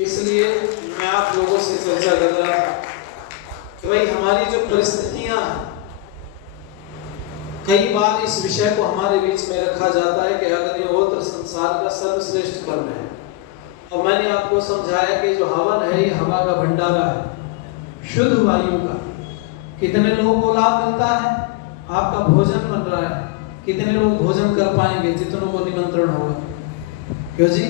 इसलिए मैं आप लोगों से चर्चा कर रहा था कि भाई हमारी जो परिस्थितियां हैं, कई बार इस विषय को हमारे बीच में रखा जाता है कि अग्निहोत्र संसार का सर्वश्रेष्ठ कर्म है। और मैंने आपको समझाया कि जो हवन है ये हवा का भंडारा है, शुद्ध वायु का। कितने लोगों को लाभ मिलता है? आपका भोजन बन रहा है, कितने लोग भोजन कर पाएंगे? जितनों को निमंत्रण होगा। क्यों जी?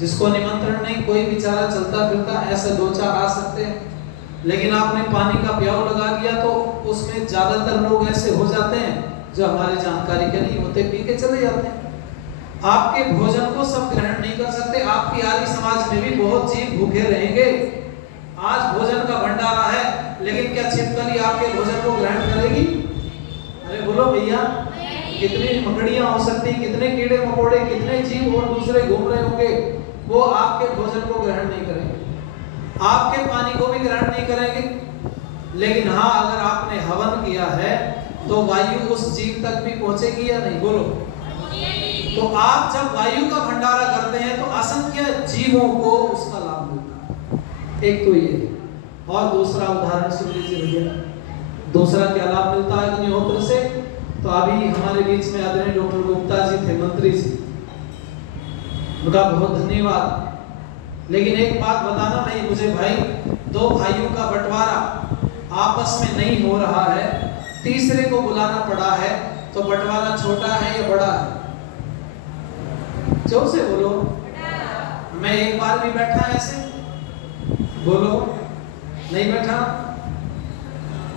जिसको निमंत्रण नहीं, कोई बेचारा चलता फिरता ऐसे दो चार आ सकते हैं, लेकिन आपने पानी का प्याऊ लगा दिया तो उसमें ज्यादातर लोग ऐसे हो जाते हैं जो हमारी जानकारी के नहीं होते, पी के चले जाते हैं। आपके भोजन को सब ग्रहण नहीं कर सकते। आपकी आर्य समाज में भी बहुत जीव भूखे रहेंगे। आज भोजन का भंडारा है, लेकिन क्या छिपकली आपके भोजन को ग्रहण करेगी? अरे बोलो भैया, कितनी मकड़ियां हो सकती, कितने कीड़े मकोड़े, कितने जीव और दूसरे घूम रहे होंगे, वो आपके भोजन को ग्रहण नहीं करेंगे, आपके पानी को भी ग्रहण नहीं करेंगे। लेकिन हाँ, अगर आपने हवन किया है तो वायु उस जीव तक भी पहुंचेगी या नहीं? बोलो। तो आप जब वायु का भंडारा करते हैं तो असंख्य जीवों को उसका लाभ मिलता है। एक तो ये, और दूसरा उदाहरण सुन लीजिए भैया। दूसरा क्या लाभ मिलता है अग्निहोत्र से? तो अभी हमारे बीच में आदरणीय डॉक्टर गुप्ता जी थे, मंत्री जी, उनका बहुत धन्यवाद। लेकिन एक बात बताना भाई मुझे, भाई दो भाइयों का बंटवारा आपस में नहीं हो रहा है, तीसरे को बुलाना पड़ा है, तो बंटवारा छोटा है या बड़ा है? जोर से बोलो। मैं एक बार भी बैठा ऐसे? बोलो। नहीं बैठा?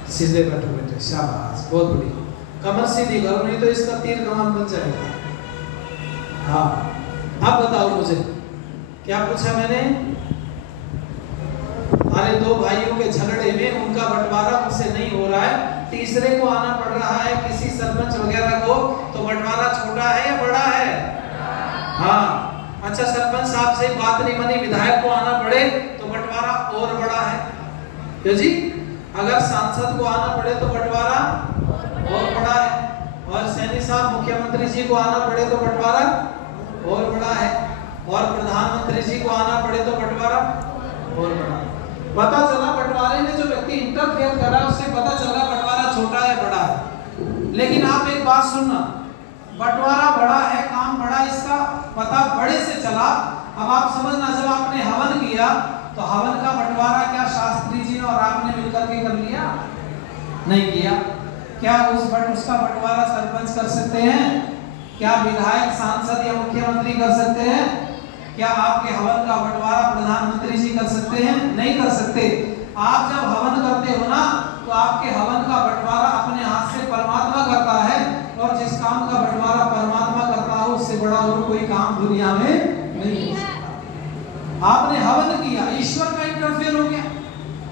सीधे बैठो बेटे, शाबाश, बहुत बढ़िया। कमर सीधी करो, नहीं तो इसका तीर कमान बन जाएगा। हाँ, अब बताओ मुझे क्या पूछा मैंने? अरे दो भाइयों के झगड़े में उनका बंटवारा उनसे नहीं हो रहा है, तीसरे को आना पड़ रहा है, किसी सरपंच वगैरह को, तो बंटवारा छोटा है या बड़ा है? हाँ, अच्छा सरपंच साहब से बात नहीं बनी, विधायक को आना पड़े तो बंटवारा और बड़ा है। क्यों जी? अगर सांसद को आना पड़े तो बंटवारा और बड़ा है, और सैनी साहब मुख्यमंत्री जी को आना पड़े तो बंटवारा और बड़ा है, और प्रधानमंत्री जी को आना पड़े तो बंटवारा और बड़ा। पता चला बंटवारे में जो व्यक्ति इंटरफेयर कर रहा है उससे पता चला बंटवारा छोटा है बड़ा है। लेकिन आप एक बात सुनना, बंटवारा बड़ा है, काम बड़ा, इसका पता बड़े से चला। अब आप समझना, जब आपने हवन किया तो हवन का बंटवारा क्या शास्त्री जी ने और आपने मिलकर के कर लिया? नहीं किया। क्या उसका बंटवारा सरपंच कर सकते हैं? क्या विधायक, सांसद या मुख्यमंत्री कर सकते हैं? क्या आपके हवन का बंटवारा प्रधानमंत्री जी कर सकते हैं? नहीं कर सकते। आप जब हवन करते हो ना, तो आपके हवन का बंटवारा अपने हाथ से परमात्मा करता है, और जिस काम का बंटवारा परमात्मा करता हो उससे बड़ा और कोई काम दुनिया में नहीं हो सकता। आपने हवन किया, ईश्वर का इंटरफेयर हो गया।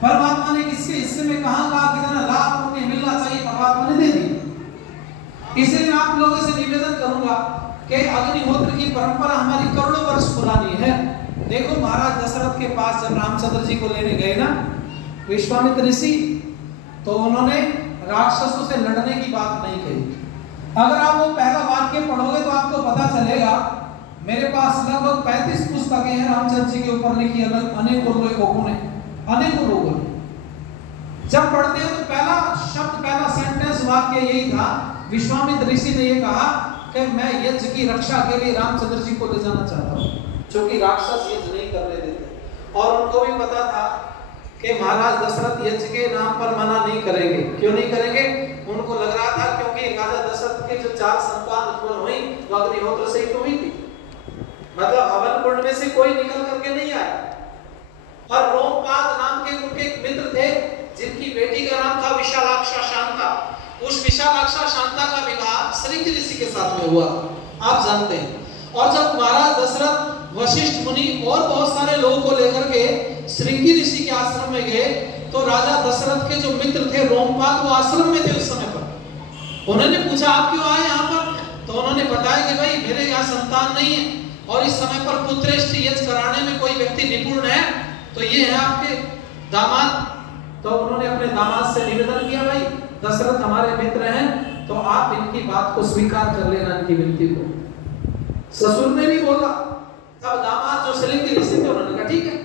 परमात्मा ने किसके हिस्से में कहां कहा कितना लाभ उन्हें मिलना चाहिए, परमात्मा ने दे दिया। इसलिए मैं आप लोगों से निवेदन करूंगा कि अग्निहोत्र की परंपरा हमारी करोड़ों वर्ष पुरानी है। देखो, महाराज दशरथ के पास जब रामचंद्र जी को लेने गए ना विश्वामित्र ऋषि, तो उन्होंने राक्षसों से लड़ने की बात नहीं कही। अगर आप वो पहला वाक्य पढ़ोगे तो आपको पता चलेगा, मेरे पास लगभग 35 पुस्तकें हैं रामचंद्र जी के ऊपर लिखी, अनेकों लोगों ने। जब पढ़ते हैं तो पहला शब्द, पहला सेंटेंस, वाक्य यही था, विश्वामित्र ऋषि ने ये कहा कि मैं यज्ञ की रक्षा के लिए रामचंद्र जी को ले जाना चाहता हूँ, क्योंकि राक्षस यज्ञ नहीं करने देते। और उनको भी पता था कि महाराज दशरथ यज्ञ के नाम पर मना नहीं करेंगे। क्यों नहीं करेंगे? उनको लग रहा था क्योंकि राजा दशरथ के जो 4 संतान उत्पन्न हुई वो अग्निहोत्र से ही तो हुई थी, मतलब हवन कुंड में से कोई निकल करके नहीं आया। और रोमपाद नाम के उनके एक मित्र थे जिनकी बेटी का नाम था विशालाक्षा शांता। उस विशालाक्षा शांता का विवाह श्रृंगी ऋषि के साथ में हुआ, आप जानते हैं। और जब महाराज दशरथ, वशिष्ठ मुनि और बहुत सारे लोगों को लेकर के श्रृंगी ऋषि के आश्रम में गए, तो राजा दशरथ के जो मित्र थे रोमपाद, वो आश्रम में थे उस समय पर। उन्होंने पूछा आप क्यों आए यहाँ पर? तो उन्होंने बताया कि भाई मेरे यहाँ संतान नहीं है, और इस समय पर पुत्रेष्ठ यज्ञ कराने में कोई व्यक्ति निपुण है तो ये है आपके दामाद। तो उन्होंने अपने दामाद से निवेदन किया, भाई दशरथ हमारे मित्र हैं, तो आप इनकी बात को स्वीकार कर लेना, इनकी विनती को। ससुर ने भी बोला, तब दामाद जो श्रृंगी ऋषि थे उन्होंने कहा ठीक है।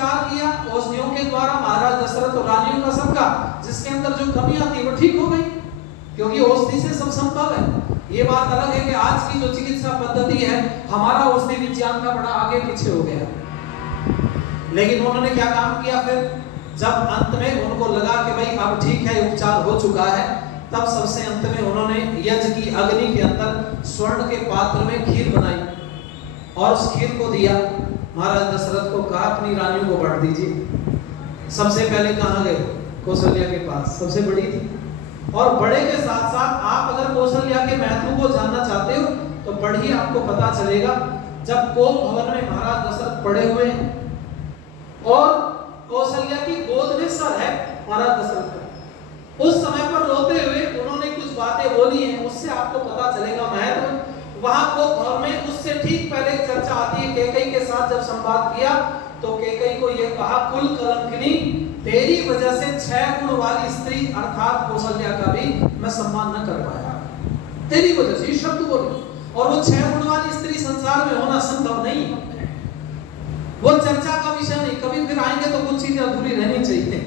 उपचार किया औषधियों के द्वारा महाराज दशरथ और रानियों का सबका जिसके अंदर जो कमियां थी वो ठीक हो गई, क्योंकि औषधि से सब संभव है। ये बात अलग है कि आज की जो चिकित्सा पद्धति है, हमारा औषधि विज्ञान का बड़ा आगे पीछे हो गया। लेकिन उन्होंने क्या काम किया फिर, जब अंत में उनको लगा कि भाई अब ठीक है, उपचार हो चुका है, तब सबसे अंत में उन्होंने यज्ञ की अग्नि के अंदर स्वर्ण के पात्र में खीर बनाई और उस खीर को दिया। महाराज दशरथ को कहा अपनी रानियों को बांट दीजिए। सबसे पहले कहाँ गए? कौशल्या के पास, सबसे बड़ी थी। और बड़े के साथ साथ आप अगर कौशल्या के महत्व को जानना चाहते हो तो पढ़िए, आपको पता चलेगा। जब कोप भवन में महाराज दशरथ पड़े हुए हैं और कौशल्या की गोद में सर है महाराज दशरथ का, उस समय पर रोते हुए उन्होंने कुछ बातें बोली हैं, उससे आपको पता चलेगा महत्व। वहां कोप भवन में उससे ठीक पहले चर्चा आती है, कैकेयी के साथ जब संवाद किया तो कैकेयी को यह कहा, कुल कलंकिनी तेरी वजह से 6 गुण वाली स्त्री अर्थात कौशल्या का भी मैं सम्मान न कर पाया, तेरी वजह से शब्द बोले। और वो 6 गुण वाली स्त्री संसार में होना संभव नहीं, वो चर्चा का विषय नहीं। कभी फिर आएंगे तो कुछ चीजें अधूरी रहनी चाहिए,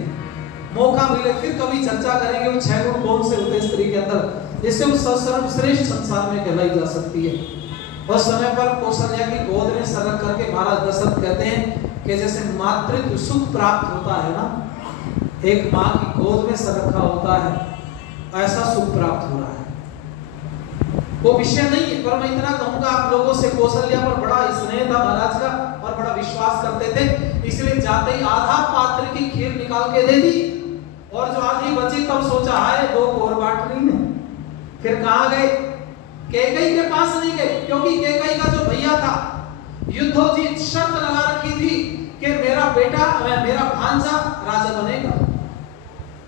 मौका मिले फिर कभी चर्चा करेंगे वो 6 गुण कौन से होते स्त्री के अंदर, जिससे वो सर्वश्रेष्ठ संसार में कहलाई जा सकती है। उस समय पर कौशल्या की गोद में सर रख करके महाराज दशरथ कहते हैं कि जैसे मातृत्व सुख प्राप्त होता है ना, एक माँ की गोद में सर रखा होता है, ऐसा सुख प्राप्त हो रहा है। वो विषय नहीं है, पर मैं इतना कहूंगा आप लोगों से, कौशल्या पर बड़ा स्नेह था महाराज का और बड़ा विश्वास करते थे, इसलिए जाते ही आधा पात्र की खीर निकाल के दे दी और जो आधी बची तब सोचा है 2 को और बांट ली ने। फिर कहाँ गए? कैकेयी के पास नहीं गए, क्योंकि कैकेयी का जो भैया था युद्धोजित शर्त लगा रखी थी कि मेरा बेटा मेरा भांजा राजा बनेगा।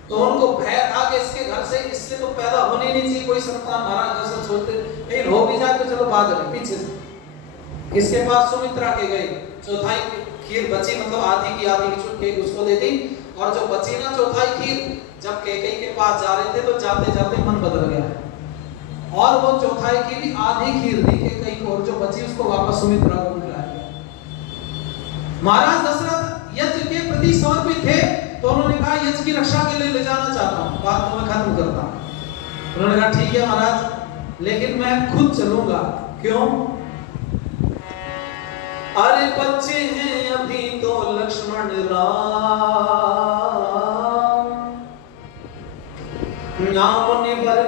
तो उनको भय था कि इसके घर से इससे तो पैदा होने नहीं चाहिए कोई संतान। महाराज दशरथ सोचते नहीं हो भी जाए तो चलो बाद में पीछे से इसके पास सुमित्रा के गए, चौथाई खीर बची, मतलब आधी की चुन के उसको दे दी। और जो बची ना चौथाई खीर, जब कैकेयी के पास जा रहे थे तो जाते जाते मन बदल गया और वो चौथाई की भी आधी खीर दी कैकेयी को, और जो बची उसको वापस सुमित्रा को खिलाया। महाराज दशरथ यज्ञ के प्रति समर्पित थे, तो उन्होंने कहा यज्ञ की रक्षा के लिए ले जाना चाहता हूं, बात को मैं खत्म करता हूं। उन्होंने कहा ठीक है महाराज, लेकिन मैं खुद चलूंगा। क्यों? अरे बच्चे हैं अभी तो लक्ष्मण राम, ना मुनिवर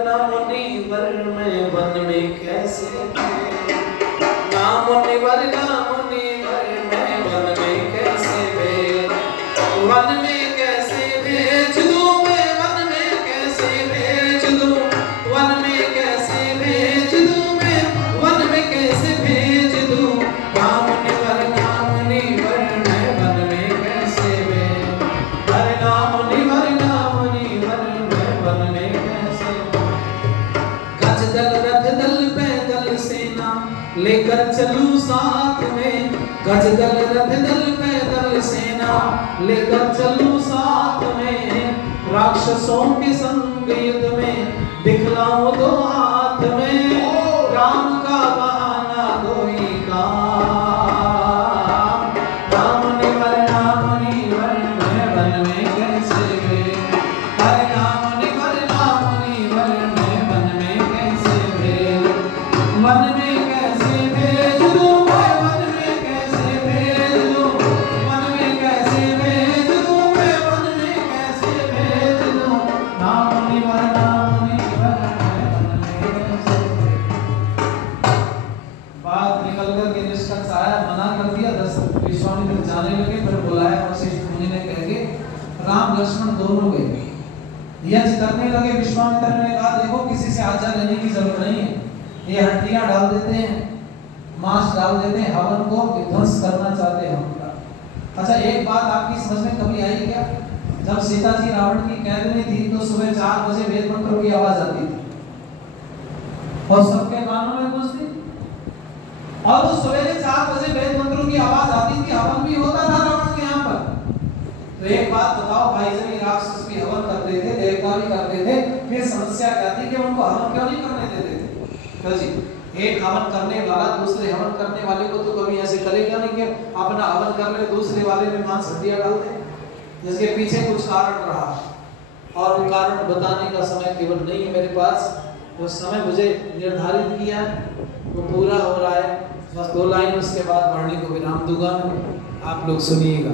में वन में कैसे थे, ना मुनिवर में वन में कैसे भेज, वन में कैसे भेज दूं मैं, वन में कैसे भेज दूं, वन में कैसे भेज दूं मैं, वन में कैसे भेज दूं, ना मुनिवर मैं वन में कैसे भेज, अरे ना मुनिवर मैं वन में कैसे। गज दल रथ दल पैदल सेना लेकर चलूं साथ में, गज दल रथ दल पैदल सेना लेकर चलूं साथ में, राक्षसों के संग युद्ध में दिखलाऊं 2 हाथ में, राम का बहाना कोई काम, राम निवर मैं वन में कैसे भेज, अरे राम निवर मैं वन में कैसे भेज, वन में कैसे भेज दूं मैं, वन में कैसे भेज दूं, वन में कैसे भेज दूं मैं, वन में कैसे भेज दूं, नाम निवर मैं वन में कैसे। बात निकल कर के निष्कर्ष आया, मना कर दिया। विश्वामित्र जाने लगे, फिर बुलाया वशिष्ठ मुनि ने कह के राम लक्ष्मण दोनों गए। यज्ञ करने लगे। विश्वामित्र ने कहा देखो किसी से आज्ञा लेने की जरूरत नहीं है, ये हड्डियां डाल देते हैं, मांस डाल देते हैं, हवन को विध्वंस करना चाहते हैं हम। अच्छा एक बात आपकी समझ में कभी आई क्या? जब सीता जी रावण की कैद में थी तो सुबह 4 बजे वेद मंत्रों की आवाज आती थी और सबके कानों में गूंजती, और उस सवेरे 4 बजे वेद मंत्रों की आवाज आती थी, हवन भी होता था रावण के यहाँ पर। तो एक बात बताओ भाई, जब राक्षस भी हवन करते थे, देवता भी करते थे, फिर समस्या क्या थी कि उनको हवन क्यों नहीं करने देते थे? तो जी एक हवन करने वाला दूसरे हवन करने वाले को तो कभी ऐसे करेगा नहीं कि अपना हवन कर ले दूसरे वाले में मांस हड्डियां डाल दे। जिसके पीछे कुछ कारण रहा और वो कारण बताने का समय केवल नहीं है मेरे पास। वो समय मुझे निर्धारित किया वो पूरा हो रहा है। बस 2 लाइन उसके बाद वाणी को विराम दूंगा, आप लोग सुनिएगा।